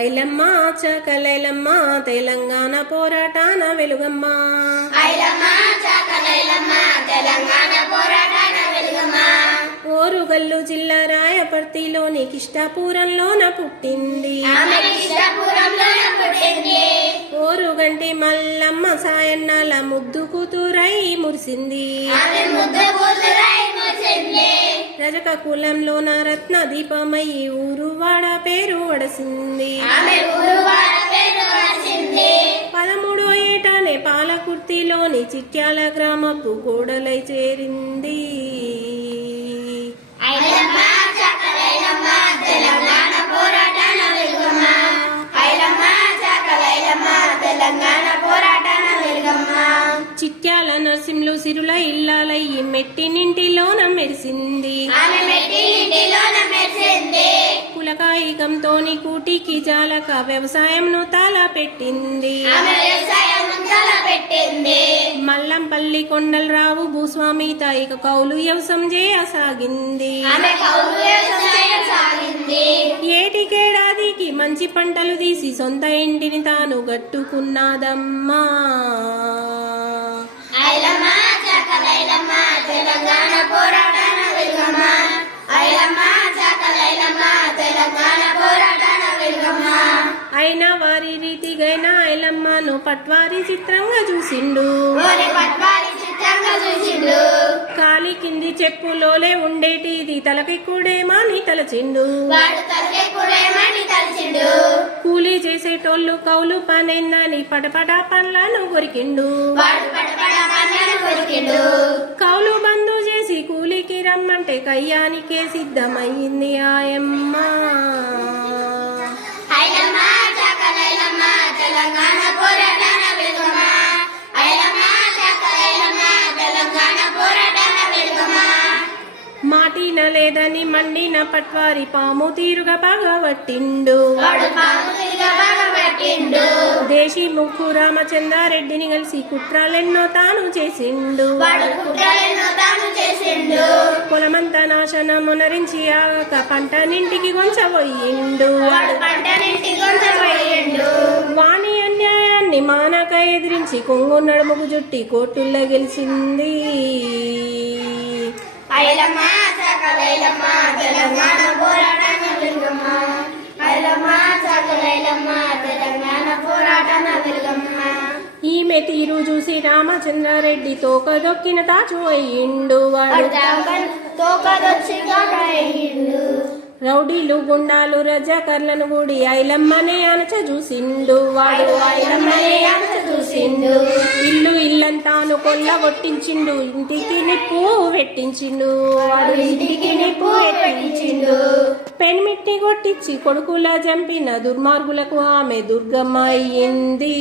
ఐలమ్మ చాకలైలమ్మ తెలంగాణ పోరాటాన వెలుగమ్మ. ఐలమ్మ చాకలైలమ్మ తెలంగాణ పోరాటాన వెలుగమ్మ. ఓరుగల్లు జిల్లా రాయపర్తిలోని కిష్టాపురంలోన పుట్టింది. ఓరుగంటి మల్లమ్మ సాయన్నాల ముద్దు కూతురై మురిసింది. రజక కులంలోన రత్న దీపమయ్యి ఊరువాడ పేరు వడసింది. 13వ ఏటనే పాలకుర్తిలోని చిట్యాల గ్రామపు గోడలై చేరింది. చిట్యాల నర్సింలు సిరుల ఇల్లాలయ్యి మెట్టినింటిలోన మెరిసింది. కులకాయికంతోని కూటికి జాలక వ్యవసాయంను తల పెట్టింది. మల్లంపల్లి కొండలరావు భూస్వామి తాయిక కౌలు వ్యవసాయం చేయసాగింది. ఏటికేడాదికి మంచి పంటలు తీసి సొంత ఇంటిని తాను గట్టుకున్నదమ్మా. తెలంగాణ పోరాటాన వెలుగమ్మ. ఐలమ్మ చాకలైలమ్మ తెలంగాణ పోరాటాన వెలుగమ్మ. అయినా వారి రీతిగైన ఐలమ్మను పట్వారి చిత్రంగా చూసిండు. కాలి కింది చెప్పులోలే ఉండేటిది తలకి కూడేమని తలచిండు. కూలీ చేసేటోళ్ళు కౌలు పనైందని పటపట పనులను కొరికిండు. కౌలు బంధు చేసి కూలీకి రమ్మంటే కయ్యానికే సిద్ధమయ్యింది ఆయమ్మ. తెలంగాణ పోరాటాన వెలుగమ్మ. ఐలమ్మ చాకలైలమ్మ తెలంగాణ పోరాటాన వెలుగమ్మ. మాటిన లేదని మండిన పట్వారి పాము తీరుగా పగబట్టిండు. దేశీ ముక్కు రామచంద్రారెడ్డిని కలిసి కుట్రాలెన్నో తాను చేసిండు. పొలమంతా నాశనమునరించి ఆక పంటనింటికి గొంచబోయిండు. వాణి అన్యాయాన్ని మానక ఎదిరించి కొంగు నడుముకు జుట్టి కోర్టుల్లో గెలిచింది. ఐలమ్మ చాకలైలమ్మ తెలంగాణ పోరాటాన వెలుగమ్మ. ఐలమ్మ చాకలైలమ్మ తెలంగాణ పోరాటాన వెలుగమ్మ. ఈమె తీరు చూసి రామచంద్రారెడ్డి తోకదొక్కిన తాచు అయ్యిండు. వాడు రౌడీలు గుండాలు రజాకర్లను కూడి ఐలమ్మనే అనచ చూసిండు. వాడు ఐలమ్మనే అనచ చూసిండు. ఇల్లు ఇల్లంతాను కొల్లగొట్టించిండు. ఇంటికి నిప్పు పెట్టించిండు. వాడు ఇంటికి నిప్పు పెట్టించిండు. పెన్మిట్టి కొట్టించి కొడుకులా చంపిన దుర్మార్గులకు ఆమె దుర్గమ్మ అయ్యింది.